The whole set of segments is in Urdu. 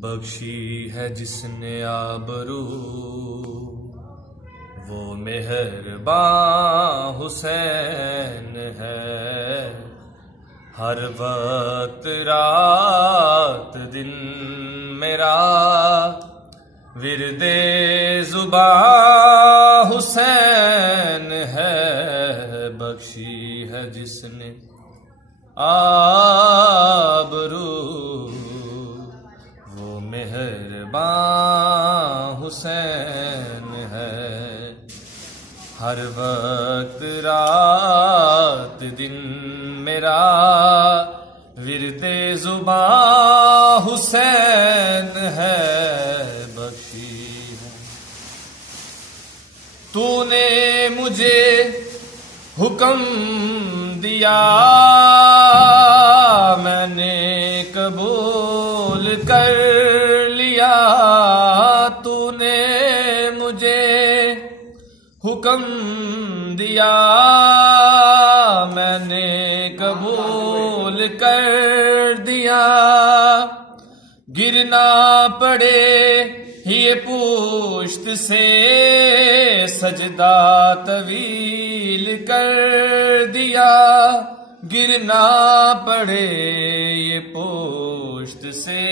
بخشی ہے جس نے آبرو وہ مہرباں حسین ہے، ہر وقت رات دن میرا ورد زباں حسین ہے۔ بخشی ہے جس نے آبرو وہ مہرباں حسین ہے، ہر وقت رات دن میرا ورد زباں حسین ہے۔ بخشی ہے تو نے مجھے حکم دیا، میں نے قبول کر لیا۔ تو نے مجھے حکم دیا، میں نے قبول کر دیا۔ گرنا پڑے یہ پشت سے سجدہ طویل کر دیا۔ گرنا پڑے یہ پشت سے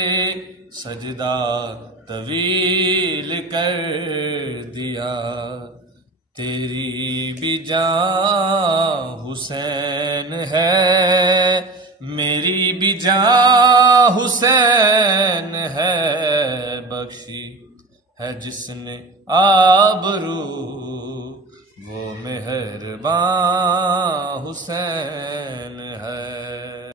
سجدہ طویل کر دیا۔ تیری بھی جان حسین ہے، میری بھی جان حسین ہے۔ بخشی ہے جس نے آبرو وہ مہرباں حسین ہے۔